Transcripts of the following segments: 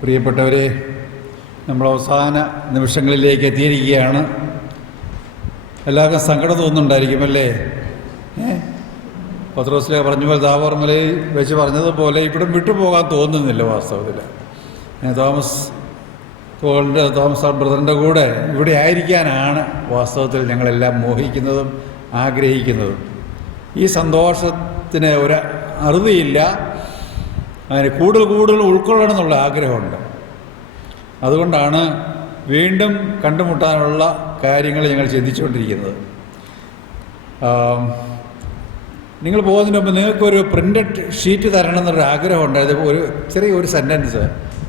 പ്രിയപ്പെട്ടവരെ, നമ്മൾ അവസാന നിമിഷങ്ങളിലേക്ക് എത്തിയിരിക്കുകയാണ്. എല്ലാവർക്കും സങ്കടം തോന്നുന്നുണ്ടായിരിക്കുമല്ലേ? പത്രോസിലെ പറഞ്ഞ പോലെ താപോർമലയിൽ വെച്ച് പറഞ്ഞതുപോലെ ഇവിടം വിട്ടുപോകാൻ തോന്നുന്നില്ല. വാസ്തവത്തിൽ തോമസ് ബ്രദറിൻ്റെ കൂടെ ഇവിടെ ആയിരിക്കാനാണ് വാസ്തവത്തിൽ ഞങ്ങളെല്ലാം മോഹിക്കുന്നതും ആഗ്രഹിക്കുന്നതും. ഈ സന്തോഷത്തിന് ഒരു അറുതിയില്ല. അതിന് കൂടുതൽ ഉൾക്കൊള്ളണം എന്നുള്ള ആഗ്രഹമുണ്ട്. അതുകൊണ്ടാണ് വീണ്ടും കണ്ടുമുട്ടാനുള്ള കാര്യങ്ങൾ ഞങ്ങൾ ചിന്തിച്ചുകൊണ്ടിരിക്കുന്നത്. നിങ്ങൾ പോകുന്നതിന് മുമ്പ് നിങ്ങൾക്കൊരു പ്രിൻ്റഡ് ഷീറ്റ് തരണം എന്നൊരു ആഗ്രഹമുണ്ടായത്, ഒരു ചെറിയൊരു സെൻറ്റൻസ്.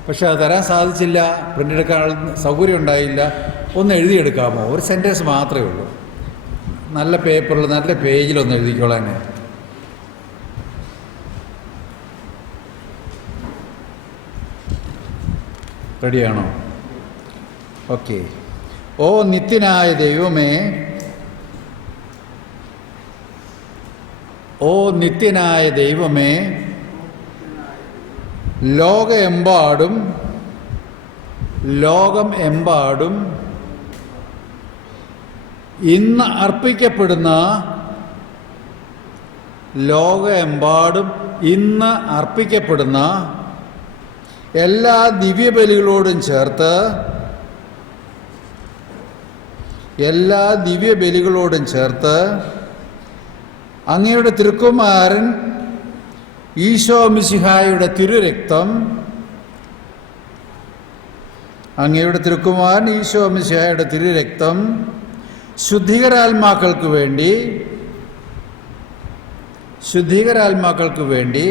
പക്ഷേ അത് തരാൻ സാധിച്ചില്ല, പ്രിൻ്റ് എടുക്കാൻ സൗകര്യം ഉണ്ടായില്ല. ഒന്ന് എഴുതിയെടുക്കാമോ? ഒരു സെൻറ്റൻസ് മാത്രമേ ഉള്ളൂ. നല്ല പേപ്പറിൽ നല്ല പേജിലൊന്ന് എഴുതിക്കോളാൻ. റെഡിയാണോ? ഓക്കെ. ഓ നിത്യനായ ദൈവമേ, ഓ നിത്യനായ ദൈവമേ, ലോകമെമ്പാടും ഇന്ന് അർപ്പിക്കപ്പെടുന്ന എല്ലാ ദിവ്യബലികളോടും ചേർത്ത് അങ്ങയുടെ തിരുക്കുമാരൻ ഈശോ മിശിഹായുടെ തിരുരക്തം ശുദ്ധീകരാത്മാക്കൾക്ക് വേണ്ടി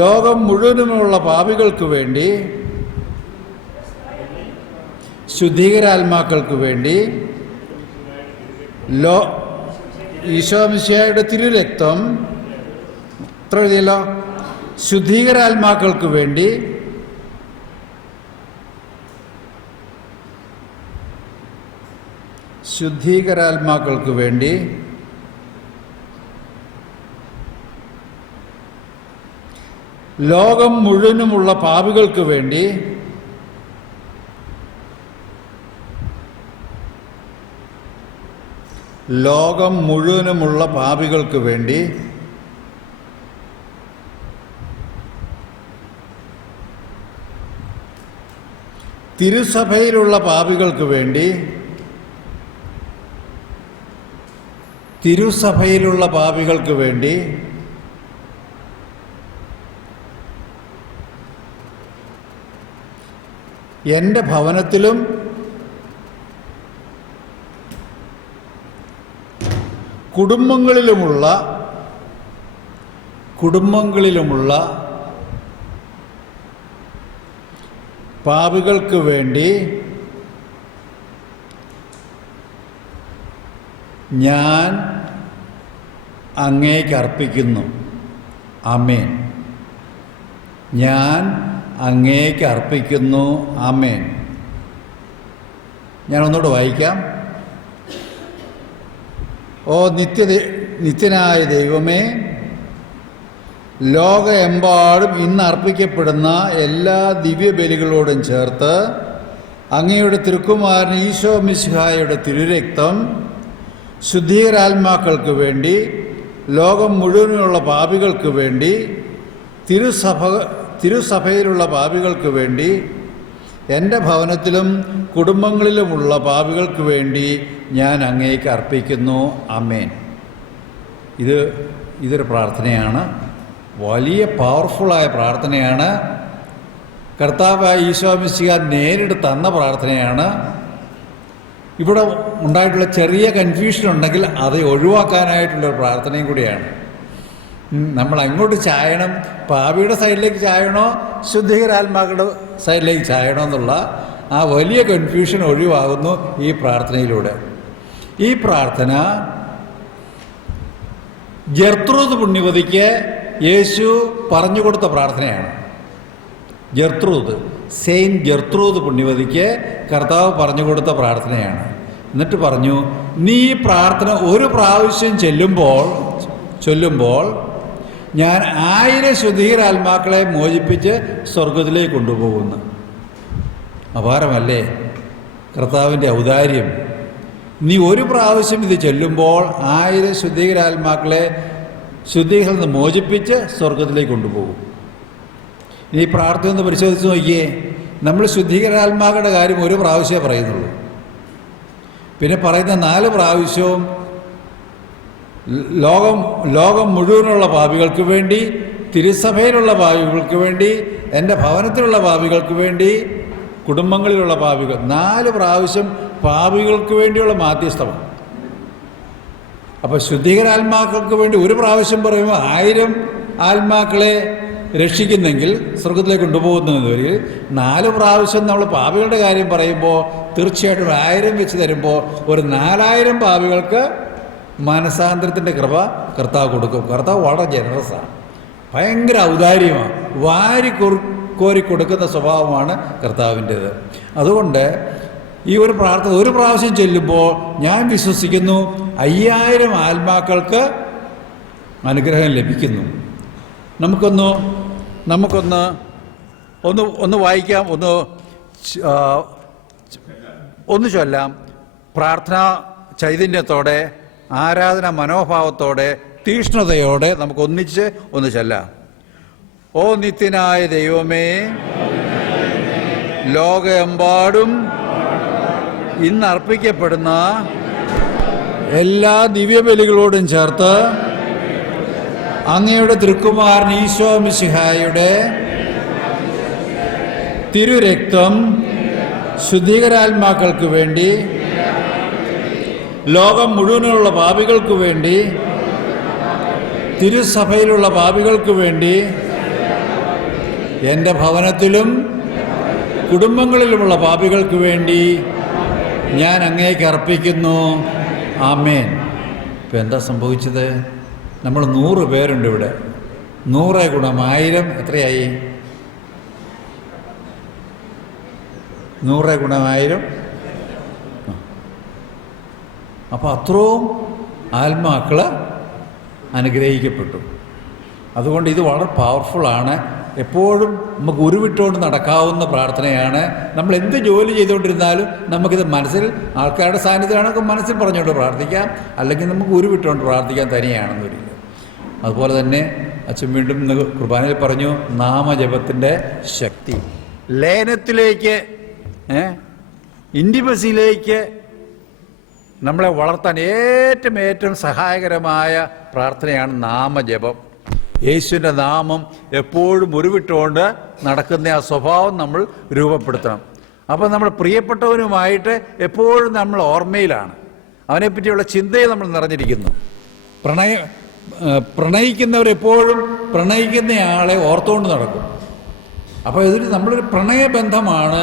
ലോകം മുഴുവനുമുള്ള പാപികൾക്ക് വേണ്ടി ഈശോ മിശിഹായുടെ തിരുരക്തം, എത്ര എഴുതിയല്ലോ, ശുദ്ധീകരാത്മാക്കൾക്ക് വേണ്ടി ലോകം മുഴുവനുമുള്ള പാപികൾക്ക് വേണ്ടി തിരുസഭയിലുള്ള പാപികൾക്ക് വേണ്ടി എൻ്റെ ഭവനത്തിലും കുടുംബങ്ങളിലുമുള്ള പാപികൾക്ക് വേണ്ടി ഞാൻ അങ്ങേക്ക് അർപ്പിക്കുന്നു. ആമേൻ. ഞാൻ അങ്ങേക്ക് അർപ്പിക്കുന്നു. ആമേൻ. ഞാൻ ഒന്നുകൂടെ വായിക്കാം. ഓ നിത്യനായ ദൈവമേ, ലോകമെമ്പാടും ഇന്ന് അർപ്പിക്കപ്പെടുന്ന എല്ലാ ദിവ്യബലികളോടും ചേർത്ത് അങ്ങയുടെ തിരുക്കുമാരൻ ഈശോ മിശിഹായുടെ തിരുരക്തം ശുദ്ധീകരാത്മാക്കൾക്ക് വേണ്ടി ലോകം മുഴുവനുള്ള പാപികൾക്ക് വേണ്ടി തിരുസഭയിലുള്ള പാപികൾക്ക് വേണ്ടി എൻ്റെ ഭവനത്തിലും കുടുംബങ്ങളിലുമുള്ള പാപികൾക്ക് വേണ്ടി ഞാൻ അങ്ങേക്ക് അർപ്പിക്കുന്നു. ആമേൻ. ഇതൊരു പ്രാർത്ഥനയാണ്. വലിയ പവർഫുള്ളായ പ്രാർത്ഥനയാണ്. കർത്താവായ ഈശോ മിശിഹ നേരിട്ട് തന്ന പ്രാർത്ഥനയാണ്. ഇവിടെ ഉണ്ടായിട്ടുള്ള ചെറിയ കൺഫ്യൂഷൻ ഉണ്ടെങ്കിൽ അത് ഒഴിവാക്കാനായിട്ടുള്ളൊരു പ്രാർത്ഥനയും കൂടിയാണ്. നമ്മൾ അങ്ങോട്ട് ചായണം, പാപിയുടെ സൈഡിലേക്ക് ചായണോ ശുദ്ധീകരാത്മാക്കളുടെ സൈഡിലേക്ക് ചായണോ എന്നുള്ള ആ വലിയ കൺഫ്യൂഷൻ ഒഴിവാകുന്നു ഈ പ്രാർത്ഥനയിലൂടെ. ഈ പ്രാർത്ഥന ജർത്രൂദ് പുണ്യവതിക്ക് യേശു പറഞ്ഞു കൊടുത്ത പ്രാർത്ഥനയാണ്. സെയിൻറ്റ് ജർത്രൂദ് പുണ്യവതിക്ക് കർത്താവ് പറഞ്ഞു കൊടുത്ത പ്രാർത്ഥനയാണ്. എന്നിട്ട് പറഞ്ഞു, നീ ഈ പ്രാർത്ഥന ഒരു പ്രാവശ്യം ചൊല്ലുമ്പോൾ ഞാൻ 1000 ശുദ്ധീകരാത്മാക്കളെ മോചിപ്പിച്ച് സ്വർഗത്തിലേക്ക് കൊണ്ടുപോകുന്നു. അപാരമല്ലേ കർത്താവിൻ്റെ ഔദാര്യം? നീ ഒരു പ്രാവശ്യം ഇത് ചൊല്ലുമ്പോൾ 1000 ശുദ്ധീകരാത്മാക്കളെ ശുദ്ധീകരിൽ നിന്ന് മോചിപ്പിച്ച് സ്വർഗത്തിലേക്ക് കൊണ്ടുപോകും. ഇനി ഈ പ്രാർത്ഥന ഒന്ന് പരിശോധിച്ച് നോക്കിയേ. നമ്മൾ ശുദ്ധീകരാത്മാക്കളുടെ കാര്യം ഒരു പ്രാവശ്യമേ പറയുന്നുള്ളൂ. പിന്നെ പറയുന്ന 4 പ്രാവശ്യവും ലോകം മുഴുവനുള്ള പാപികൾക്ക് വേണ്ടി, തിരുസഭയിലുള്ള പാപികൾക്ക് വേണ്ടി, എൻ്റെ ഭവനത്തിലുള്ള പാപികൾക്ക് വേണ്ടി, കുടുംബങ്ങളിലുള്ള പാപികൾ, 4 പ്രാവശ്യം പാപികൾക്ക് വേണ്ടിയുള്ള മാധ്യസ്ഥമാണ്. അപ്പോൾ ശുദ്ധീകരാത്മാക്കൾക്ക് വേണ്ടി ഒരു പ്രാവശ്യം പറയുമ്പോൾ 1000 ആത്മാക്കളെ രക്ഷിക്കുന്നെങ്കിൽ സ്വർഗത്തിലേക്ക് കൊണ്ടുപോകുന്നവരിൽ 4 പ്രാവശ്യം നമ്മൾ പാപികളുടെ കാര്യം പറയുമ്പോൾ തീർച്ചയായിട്ടും 1000 വെച്ച് തരുമ്പോൾ ഒരു 4000 പാപികൾക്ക് മനസാന്തരത്തിൻ്റെ കൃപ കർത്താവ് കൊടുക്കും. കർത്താവ് വളരെ ജനറസാണ്, ഭയങ്കര ഔദാര്യമാണ്, കോരി കൊടുക്കുന്ന സ്വഭാവമാണ് കർത്താവിൻ്റേത്. അതുകൊണ്ട് ഈ ഒരു പ്രാർത്ഥന ഒരു പ്രാവശ്യം ചെല്ലുമ്പോൾ ഞാൻ വിശ്വസിക്കുന്നു 5000 ആത്മാക്കൾക്ക് അനുഗ്രഹം ലഭിക്കുന്നു. നമുക്കൊന്ന് വായിക്കാം, ഒന്ന് ചൊല്ലാം. പ്രാർത്ഥനാ ചൈതന്യത്തോടെ, ആരാധന മനോഭാവത്തോടെ, തീക്ഷ്ണതയോടെ നമുക്കൊന്നിച്ച് ഒന്ന് ചൊല്ലാം. ഓ നിത്യനായ ദൈവമേ, ലോകമെമ്പാടും ഇന്ന് അർപ്പിക്കപ്പെടുന്ന എല്ലാ ദിവ്യബലികളോടും ചേർത്ത് അങ്ങയുടെ തിരുക്കുമാരൻ ഈശോ മിശിഹായുടെ തിരുരക്തം ശുദ്ധീകരാത്മാക്കൾക്ക് വേണ്ടി, ലോകം മുഴുവനുള്ള പാപികൾക്ക് വേണ്ടി, തിരുസഭയിലുള്ള പാപികൾക്ക് വേണ്ടി, എൻ്റെ ഭവനത്തിലും കുടുംബങ്ങളിലുമുള്ള പാപികൾക്ക് വേണ്ടി ഞാൻ അങ്ങേക്ക് അർപ്പിക്കുന്നു. ആമേൻ. ഇപ്പം എന്താ സംഭവിച്ചത്? നമ്മൾ 100 പേരുണ്ട് ഇവിടെ. 100 ഗുണം 1000 എത്രയായി? 100 ഗുണം 1000. അപ്പോൾ അത്രയും ആത്മാക്കൾ അനുഗ്രഹിക്കപ്പെട്ടു. അതുകൊണ്ട് ഇത് വളരെ പവർഫുള്ളാണ്. എപ്പോഴും നമുക്ക് ഉരുവിട്ടുകൊണ്ട് നടക്കാവുന്ന പ്രാർത്ഥനയാണ്. നമ്മൾ എന്ത് ജോലി ചെയ്തുകൊണ്ടിരുന്നാലും നമുക്കിത് മനസ്സിൽ, ആൾക്കാരുടെ സാന്നിധ്യമാണെങ്കിൽ മനസ്സിൽ പറഞ്ഞുകൊണ്ട് പ്രാർത്ഥിക്കാം, അല്ലെങ്കിൽ നമുക്ക് ഉരുവിട്ടുകൊണ്ട് പ്രാർത്ഥിക്കാൻ തനിയാണെന്നൊരില്ല. അതുപോലെ തന്നെ അച്ഛൻ വീണ്ടും കുർബാനയിൽ പറഞ്ഞു, നാമജപത്തിൻ്റെ ശക്തി ലയനത്തിലേക്ക്, ഇൻറ്റിമസിയിലേക്ക് നമ്മളെ വളർത്താൻ ഏറ്റവും സഹായകരമായ പ്രാർത്ഥനയാണ് നാമജപം. യേശുവിൻ്റെ നാമം എപ്പോഴും ഉരുവിട്ടുകൊണ്ട് നടക്കുന്ന ആ സ്വഭാവം നമ്മൾ രൂപപ്പെടുത്തണം. അപ്പോൾ നമ്മൾ പ്രിയപ്പെട്ടവനുമായിട്ട് എപ്പോഴും നമ്മൾ ഓർമ്മയിലാണ്, അവനെപ്പറ്റിയുള്ള ചിന്തയെ നമ്മൾ നിറഞ്ഞിരിക്കുന്നു. പ്രണയിക്കുന്നവരെപ്പോഴും പ്രണയിക്കുന്നയാളെ ഓർത്തുകൊണ്ട് നടക്കും. അപ്പോൾ ഇതിൽ നമ്മളൊരു പ്രണയബന്ധമാണ്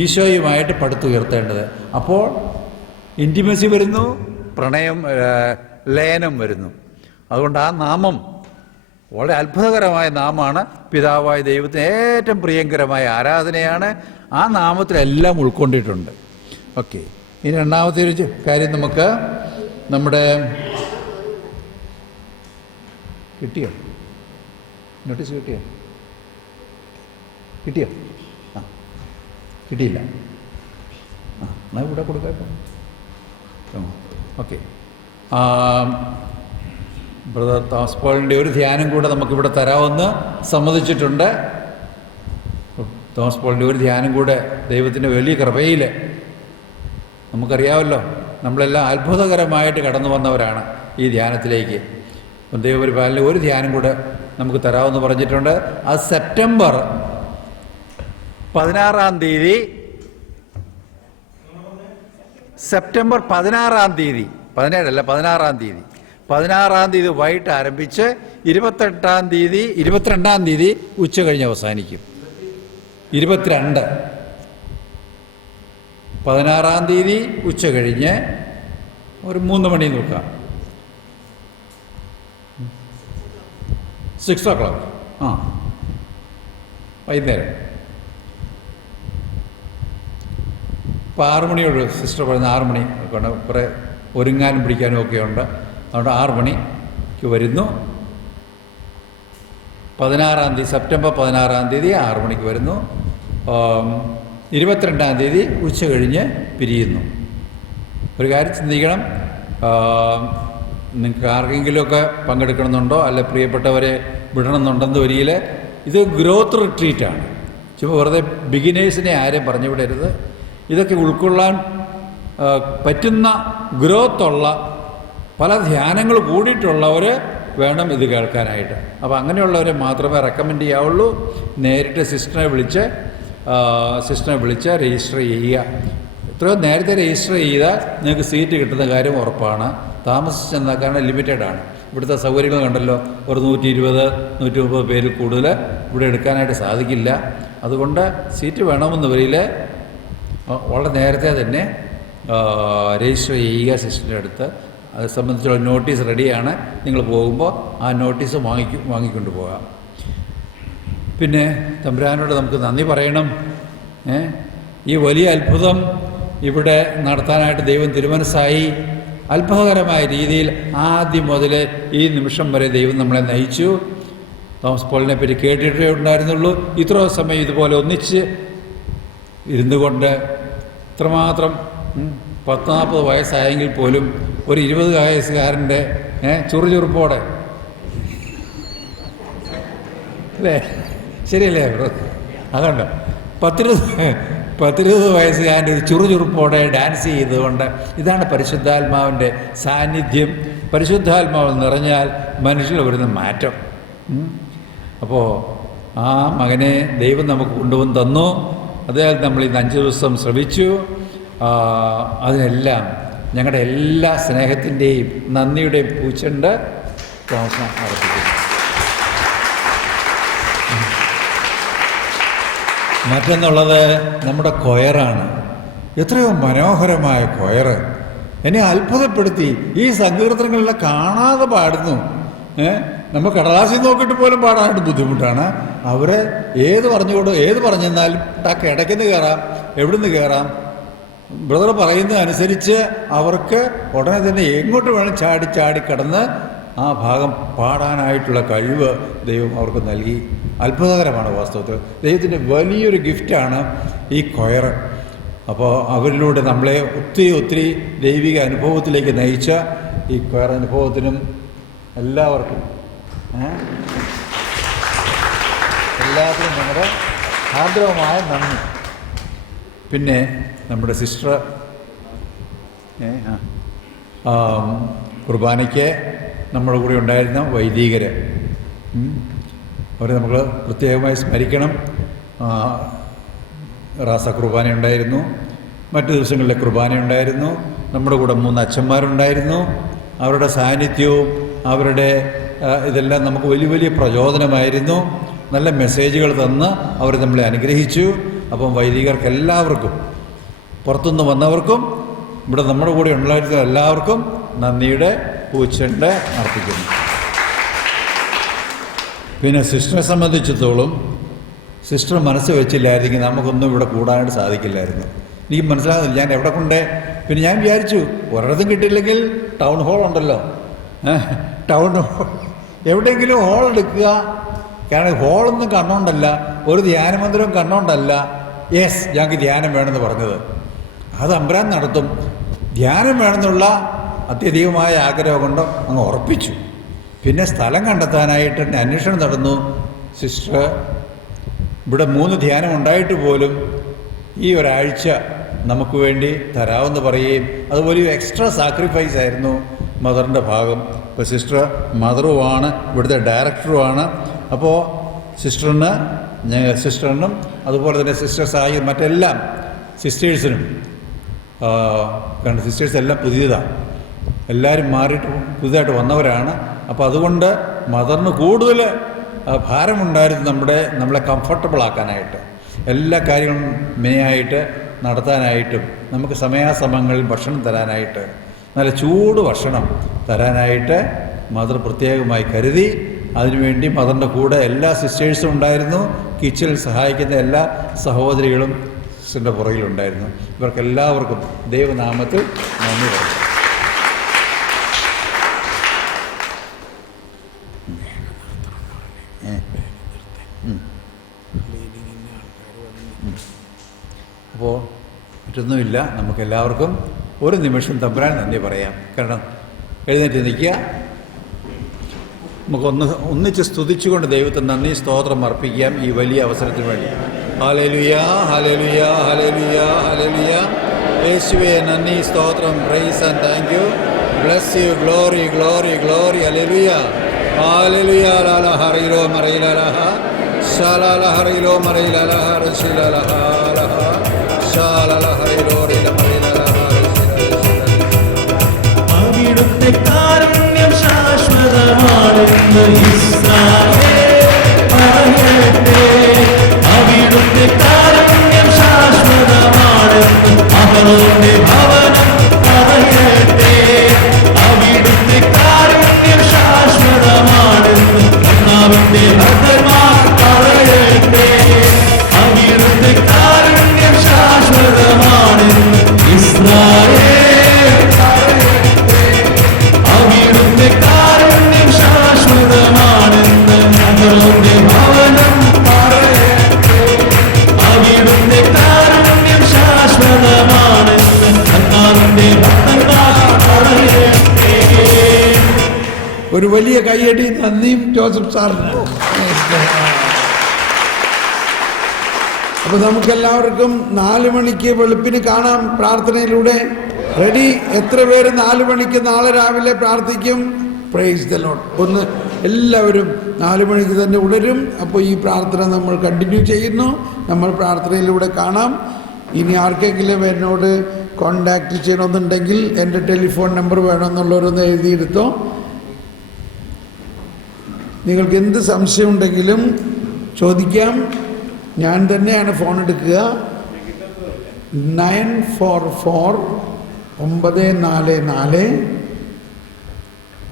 ഈശോയുമായിട്ട് പടുത്തുയർത്തേണ്ടത്. അപ്പോൾ ഇൻറ്റിമസി വരുന്നു, ലയനം വരുന്നു. അതുകൊണ്ട് ആ നാമം വളരെ അത്ഭുതകരമായ നാമമാണ്. പിതാവായ ദൈവത്തിന് ഏറ്റവും പ്രിയങ്കരമായ ആരാധനയാണ്. ആ നാമത്തിലെല്ലാം ഉൾക്കൊണ്ടിട്ടുണ്ട്. ഓക്കെ, ഇനി രണ്ടാമത്തെ ഒരു കാര്യം നമുക്ക് നമ്മുടെ കിട്ടിയോ? നോട്ടീസ് കിട്ടിയോ? ആ, കിട്ടിയില്ല. എന്നാൽ ഇവിടെ കൊടുക്കാം. ഓക്കെ, ബ്രദർ തോമസ് പോളിൻ്റെ ഒരു ധ്യാനം കൂടെ നമുക്കിവിടെ തരാമെന്ന് സമ്മതിച്ചിട്ടുണ്ട്. തോമസ് പോളിൻ്റെ ഒരു ധ്യാനം കൂടെ ദൈവത്തിൻ്റെ വലിയ കൃപയിൽ, നമുക്കറിയാമല്ലോ നമ്മളെല്ലാം അത്ഭുതകരമായിട്ട് കടന്നു വന്നവരാണ് ഈ ധ്യാനത്തിലേക്ക്. ദൈവപരിപാലന ഒരു ധ്യാനം കൂടെ നമുക്ക് തരാമെന്ന് പറഞ്ഞിട്ടുണ്ട്. അത് സെപ്റ്റംബർ 16-ാം തീയതി, സെപ്റ്റംബർ 16-ാം തീയതി, 17അല്ല 16-ാം തീയതി, 16-ാം തീയതി വൈകിട്ട് ആരംഭിച്ച് 22-ാം തീയതി ഉച്ച കഴിഞ്ഞ് അവസാനിക്കും. 22, 16-ാം തീയതി ഉച്ച കഴിഞ്ഞ് ഒരു 3 മണി നോക്കാം, 6 o'clock, വൈകുന്നേരം. ഇപ്പോൾ 6 മണിയോട് സിസ്റ്റർ പറയുന്ന 6 മണി കൊണ്ട് കുറേ ഒരുങ്ങാനും പിടിക്കാനും ഒക്കെ ഉണ്ട്. അതുകൊണ്ട് 6 മണിക്ക് വരുന്നു. സെപ്റ്റംബർ 16 6 മണിക്ക് വരുന്നു. 22 ഉച്ച കഴിഞ്ഞ് പിരിയുന്നു. ഒരു കാര്യം ചിന്തിക്കണം, നിങ്ങൾക്ക് ആർക്കെങ്കിലുമൊക്കെ പങ്കെടുക്കണമെന്നുണ്ടോ അല്ല പ്രിയപ്പെട്ടവരെ വിടണമെന്നുണ്ടെന്ന് വരിയിൽ ഇത് ഗ്രോത്ത് റിട്രീറ്റാണ്. ചുമ്മാ വെറുതെ ബിഗിനേഴ്സിനെ ആരെയും പറഞ്ഞു വിടരുത്. ഇതൊക്കെ ഉൾക്കൊള്ളാൻ പറ്റുന്ന ഗ്രോത്തുള്ള പല ധ്യാനങ്ങൾ കൂടിയിട്ടുള്ളവർ വേണം ഇത് കേൾക്കാനായിട്ട്. അപ്പോൾ അങ്ങനെയുള്ളവരെ മാത്രമേ റെക്കമെൻഡ് ചെയ്യാവുള്ളൂ. നേരിട്ട് സിസ്റ്ററിനെ വിളിച്ച് രജിസ്റ്റർ ചെയ്യുക. എത്രയോ നേരത്തെ രജിസ്റ്റർ ചെയ്താൽ നിങ്ങൾക്ക് സീറ്റ് കിട്ടുന്ന കാര്യം ഉറപ്പാണ്. താമസിച്ചെന്നാൽ കാരണം ലിമിറ്റഡാണ്. ഇവിടുത്തെ സൗകര്യങ്ങൾ കണ്ടല്ലോ, ഒരു 120-130 പേരിൽ കൂടുതൽ ഇവിടെ എടുക്കാനായിട്ട് സാധിക്കില്ല. അതുകൊണ്ട് സീറ്റ് വേണമെന്ന് വരിയിൽ വളരെ നേരത്തെ തന്നെ രജിസ്റ്റർ ചെയ്യുക സിസ്റ്ററിൻ്റെ അടുത്ത്. അത് സംബന്ധിച്ചുള്ള നോട്ടീസ് റെഡിയാണ്. നിങ്ങൾ പോകുമ്പോൾ ആ നോട്ടീസ് വാങ്ങിക്കൊണ്ട് പോകാം. പിന്നെ തമ്പുരാനോട് നമുക്ക് നന്ദി പറയണം. ഈ വലിയ അത്ഭുതം ഇവിടെ നടത്താനായിട്ട് ദൈവം തിരുമനസ്സായി. അത്ഭുതകരമായ രീതിയിൽ ആദ്യം മുതൽ ഈ നിമിഷം വരെ ദൈവം നമ്മളെ നയിച്ചു. തോമസ് പോളിനെ പറ്റി കേട്ടിട്ടേ ഉണ്ടായിരുന്നുള്ളൂ. ഇത്ര സമയം ഇതുപോലെ ഒന്നിച്ച് ഇരുന്നു കൊണ്ട് ഇത്രമാത്രം 40 വയസ്സായെങ്കിൽ പോലും ഒരു 20 വയസ്സുകാരൻ്റെ ചുറുചുറുപ്പോടെ അല്ലേ, ശരിയല്ലേ ബ്രോ? അതുകൊണ്ട് 10-20 വയസ്സുകാരൻ്റെ ഒരു ചുറുചുറുപ്പോടെ ഡാൻസ് ചെയ്തുകൊണ്ട് ഇതാണ് പരിശുദ്ധാത്മാവിൻ്റെ സാന്നിധ്യം. പരിശുദ്ധാത്മാവ് നിറഞ്ഞാൽ മനുഷ്യന് വരുന്ന മാറ്റം. അപ്പോൾ ആ മകനെ ദൈവം നമുക്ക് കൊണ്ടുവന്ന് തന്നു. അദ്ദേഹം നമ്മൾ ഇന്ന് 5 ദിവസം ശ്രമിച്ചു. അതിനെല്ലാം ഞങ്ങളുടെ എല്ലാ സ്നേഹത്തിൻ്റെയും നന്ദിയുടെയും പൂച്ചണ്ട് തോമസ് അർപ്പിക്കുന്നു. മറ്റൊന്നുള്ളത് നമ്മുടെ കൊയറാണ്. എത്രയോ മനോഹരമായ കൊയർ എന്നെ അത്ഭുതപ്പെടുത്തി. ഈ സങ്കീർത്തനങ്ങളെല്ലാം കാണാതെ പാടുന്നു. നമ്മൾ കടലാസിൽ നോക്കിയിട്ട് പോലും പാടാനായിട്ട് ബുദ്ധിമുട്ടാണ്. അവർ ഏത് പറഞ്ഞെന്നാലും ടക്ക് ഇടയ്ക്കുന്ന് കയറാം, എവിടുന്ന് കയറാം. ബ്രദർ പറയുന്നതനുസരിച്ച് അവർക്ക് ഉടനെ തന്നെ എങ്ങോട്ട് വേണം ചാടി കടന്ന് ആ ഭാഗം പാടാനായിട്ടുള്ള കഴിവ് ദൈവം അവർക്ക് നൽകി. അത്ഭുതകരമാണ് വാസ്തവത്തിൽ. ദൈവത്തിൻ്റെ വലിയൊരു ഗിഫ്റ്റാണ് ഈ കൊയർ. അപ്പോൾ അവരിലൂടെ നമ്മളെ ഒത്തിരി ദൈവിക അനുഭവത്തിലേക്ക് നയിച്ച ഈ കൊയർ അനുഭവത്തിനും എല്ലാവർക്കും എല്ലാത്തിനും നമ്മുടെ ആർദ്രവമായ നന്ദി. പിന്നെ നമ്മുടെ സിസ്റ്റർ കുർബാനയ്ക്ക് നമ്മുടെ കൂടെ ഉണ്ടായിരുന്ന വൈദികർ, അവരെ നമ്മൾ പ്രത്യേകമായി സ്മരിക്കണം. റാസ കുർബാന ഉണ്ടായിരുന്നു, മറ്റു ദിവസങ്ങളിലെ കുർബാന ഉണ്ടായിരുന്നു. നമ്മുടെ കൂടെ 3 അച്ഛന്മാരുണ്ടായിരുന്നു. അവരുടെ സാന്നിധ്യവും അവരുടെ ഇതെല്ലാം നമുക്ക് വലിയ പ്രചോദനമായിരുന്നു. നല്ല മെസ്സേജുകൾ തന്ന് അവർ നമ്മളെ അനുഗ്രഹിച്ചു. അപ്പം വൈദികർക്ക് എല്ലാവർക്കും, പുറത്തുനിന്ന് വന്നവർക്കും ഇവിടെ നമ്മുടെ കൂടെ ഉണ്ടായിരുന്ന എല്ലാവർക്കും നന്ദിയുടെ പൂച്ചെണ്ട് അർപ്പിക്കുന്നു. പിന്നെ സിസ്റ്ററെ സംബന്ധിച്ചിടത്തോളം സിസ്റ്റർ മനസ്സ് വെച്ചില്ലായിരുന്നെങ്കിൽ നമുക്കൊന്നും ഇവിടെ കൂടാനായിട്ട് സാധിക്കില്ലായിരുന്നു. എനിക്ക് മനസ്സിലാകുന്നില്ല ഞാൻ എവിടെ കൊണ്ടേ. പിന്നെ ഞാൻ വിചാരിച്ചു ഒരിടത്തും കിട്ടിയില്ലെങ്കിൽ ടൗൺ ഹാൾ ഉണ്ടല്ലോ, ടൗൺ ഹാൾ എവിടെയെങ്കിലും ഹോൾ എടുക്കുക. കാരണം ഹോളൊന്നും കണ്ണോണ്ടല്ല, ഒരു ധ്യാനമന്ദിരം കണ്ണോണ്ടല്ല. യെസ്, ഞങ്ങൾക്ക് ധ്യാനം വേണമെന്ന് പറഞ്ഞത് അത് അമ്പരാൻ നടത്തും. ധ്യാനം വേണമെന്നുള്ള അത്യധികമായ ആഗ്രഹം കൊണ്ട് അങ്ങ് ഉറപ്പിച്ചു. പിന്നെ സ്ഥലം കണ്ടെത്താനായിട്ട് അന്വേഷണം നടന്നു. സിസ്റ്റർ ഇവിടെ 3 ധ്യാനം ഉണ്ടായിട്ട് പോലും ഈ ഒരാഴ്ച നമുക്ക് വേണ്ടി തരാമെന്ന് പറയുകയും അത് വലിയ എക്സ്ട്രാ സാക്രിഫൈസ് ആയിരുന്നു മദറിൻ്റെ ഭാഗം. ഇപ്പോൾ സിസ്റ്റർ മദറുമാണ്, ഇവിടുത്തെ ഡയറക്ടറുമാണ്. അപ്പോൾ സിസ്റ്ററിനും അതുപോലെ തന്നെ സിസ്റ്റേഴ്സായി മറ്റെല്ലാം സിസ്റ്റേഴ്സിനും, കാരണം സിസ്റ്റേഴ്സ് എല്ലാം പുതിയതാണ്, എല്ലാവരും മാറിയിട്ട് പുതിയതായിട്ട് വന്നവരാണ്. അപ്പോൾ അതുകൊണ്ട് മദറിന് കൂടുതൽ ഭാരമുണ്ടായിരുന്നു നമ്മളെ കംഫർട്ടബിൾ ആക്കാനായിട്ട്, എല്ലാ കാര്യങ്ങളും മെയിനായിട്ട് നടത്താനായിട്ടും നമുക്ക് സമയാസമയങ്ങളിൽ ഭക്ഷണം തരാനായിട്ട്, നല്ല ചൂട് ഭക്ഷണം തരാനായിട്ട് മദർ പ്രത്യേകമായി കരുതി. അതിനുവേണ്ടി മദറിൻ്റെ കൂടെ എല്ലാ സിസ്റ്റേഴ്സും ഉണ്ടായിരുന്നു. കിച്ചണിൽ സഹായിക്കുന്ന എല്ലാ സഹോദരികളും സിസ്റ്ററിൻ്റെ പുറകിലുണ്ടായിരുന്നു. ഇവർക്കെല്ലാവർക്കും ദൈവനാമത്തിൽ നന്ദി പറയും. അപ്പോൾ മറ്റൊന്നുമില്ല, നമുക്കെല്ലാവർക്കും ഒരു നിമിഷം തമ്പുരാൻ നന്ദി പറയാം. കാരണം എഴുന്നേറ്റ് നിൽക്കുക, ഒന്നിച്ച് സ്തുതിച്ചുകൊണ്ട് ദൈവത്തിന് നന്ദി സ്തോത്രം അർപ്പിക്കാം ഈ വലിയ അവസരത്തിന് വേണ്ടി. Hallelujah, hallelujah, hallelujah, hallelujah. യേശുവേ നന്ദി സ്തോത്രം, praise and thank you, bless you, glory glory glory. Hallelujah, hallelujah. ലാല ഹറിലോ മറയിലലഹ ശാലാല ഹറിലോ മറയിലലഹ റശിലലഹ ലഹ ശാലാല ഹറിലോ മറയിലലഹ. അവിടുത്തെ കാരുണ്യം ശാശ്വതമാണെന്ന് ഇസ്രായേൽ പറയട്ടെ. അവിടുത്തെ കാരുണ്യം ശാശ്വതമാണെന്ന് അവരുടെ ഭവനം പറയട്ടെ. അവിടുത്തെ കാരുണ്യം ശാശ്വതമാണെന്ന് കർത്താവിന്റെ ഭക്തന്മാർ പറയട്ടെ. അവിടുത്തെ കാരുണ്യം ശാശ്വതമാണെന്ന് ഇസ്രായേൽ അവിടുത്തെ കാരുണ്യം ശാശ്വതമാണെന്ന് ഞങ്ങളുടെ ഭവനം പറയട്ടെ. അവിടുത്തെ കാരുണ്യം ശാശ്വതമാണെന്ന് കർത്താവിന്റെ ഭക്തന്മാർ പറയട്ടെ. ഒരു വലിയ കയ്യടി നന്ദിയും ജോസഫ് സാറിന്. അപ്പോൾ നമുക്കെല്ലാവർക്കും 4 മണിക്ക് വെളുപ്പിന് കാണാം പ്രാർത്ഥനയിലൂടെ. റെഡി? എത്ര പേര് 4 മണിക്ക് നാളെ രാവിലെ പ്രാർത്ഥിക്കും? Praise the Lord. ഒന്ന് എല്ലാവരും 4 മണിക്ക് തന്നെ ഉണരും. അപ്പോൾ ഈ പ്രാർത്ഥന നമ്മൾ കണ്ടിന്യൂ ചെയ്യുന്നു. നമ്മൾ പ്രാർത്ഥനയിലൂടെ കാണാം. ഇനി ആർക്കെങ്കിലും എന്നോട് കോണ്ടാക്ട് ചെയ്യണമെന്നുണ്ടെങ്കിൽ എൻ്റെ ടെലിഫോൺ നമ്പർ വേണമെന്നുള്ളവരൊന്ന് എഴുതിയെടുത്തോ. നിങ്ങൾക്ക് എന്ത് സംശയം ഉണ്ടെങ്കിലും ചോദിക്കാം. ഞാൻ തന്നെയാണ് ഫോൺ എടുക്കുക. 944-944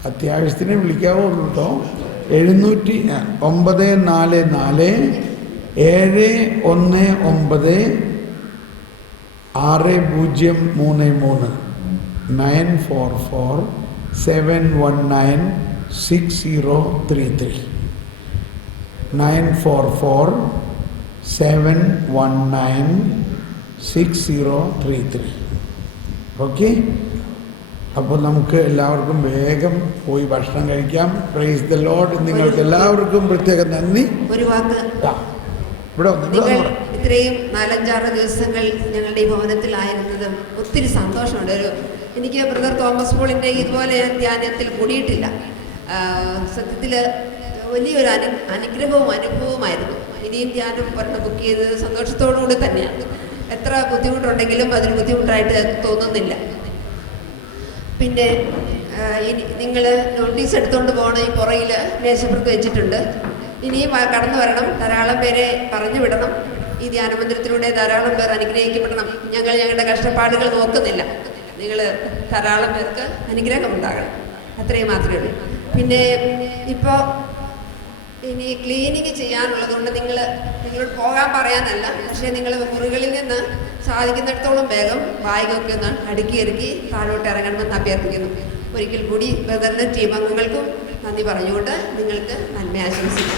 അത്യാവശ്യത്തിന് വിളിക്കാവോ കേട്ടോ. 944-619-6033 944-719-6033 944-719-6033. ഓക്കെ. അപ്പോൾ നമുക്ക് എല്ലാവർക്കും വേഗം പോയി ഭക്ഷണം കഴിക്കാം. Praise the Lord. നിങ്ങൾക്ക് എല്ലാവർക്കും പ്രത്യേക നന്ദി. ഒരു വാക്ക്, ഇവിടെ ഇത്രയും 4-5 ദിവസങ്ങൾ ഞങ്ങളുടെ ഈ ഭവനത്തിലായിരുന്നതും ഒത്തിരി സന്തോഷമുണ്ട്. എനിക്ക് ബ്രദർ തോമസ് പോളിൻ്റെ ഇതുപോലെ ഞാൻ ധ്യാനത്തിൽ കൂടിയിട്ടില്ല. സത്യത്തിൽ വലിയൊരു അനുഗ്രഹവും അനുഭവമായിരുന്നു. ഇനിയും ധ്യാനം ഒരെണ്ണം ബുക്ക് ചെയ്ത് സന്തോഷത്തോടുകൂടി തന്നെയാണ്. എത്ര ബുദ്ധിമുട്ടുണ്ടെങ്കിലും അതിന് ബുദ്ധിമുട്ടായിട്ട് തോന്നുന്നില്ല. പിന്നെ ഇനി നിങ്ങൾ നോട്ടീസ് എടുത്തുകൊണ്ട് പോകണം. ഈ പുറയിൽ മേശപ്പുറത്ത് വെച്ചിട്ടുണ്ട്. ഇനിയും കടന്നു വരണം. ധാരാളം പേരെ പറഞ്ഞു വിടണം. ഈ ധ്യാനമന്ദിരത്തിലൂടെ ധാരാളം പേർ അനുഗ്രഹിക്കപ്പെടണം. ഞങ്ങൾ ഞങ്ങളുടെ കഷ്ടപ്പാടുകൾ നോക്കുന്നില്ല. നിങ്ങൾ ധാരാളം പേർക്ക് അനുഗ്രഹം ഉണ്ടാകണം. അത്രയും മാത്രമേ ഉള്ളൂ. പിന്നെ ഇപ്പോൾ ഇനി ക്ലീനിങ് ചെയ്യാനുള്ളതുകൊണ്ട് നിങ്ങളോട് പോകാൻ പറയാനല്ല, പക്ഷേ നിങ്ങൾ മുറികളിൽ നിന്ന് സാധിക്കുന്നിടത്തോളം വേഗം ബാഗൊക്കെ ഒന്ന് അടുക്കി ഇറക്കി താഴോട്ട് ഇറങ്ങണമെന്ന് അഭ്യർത്ഥിക്കുന്നു. ഒരിക്കൽ കൂടി ബ്രദറിൻ്റെ ടീം അംഗങ്ങൾക്കും നന്ദി പറഞ്ഞുകൊണ്ട് നിങ്ങൾക്ക് നന്മ ആശംസിക്കുന്നു.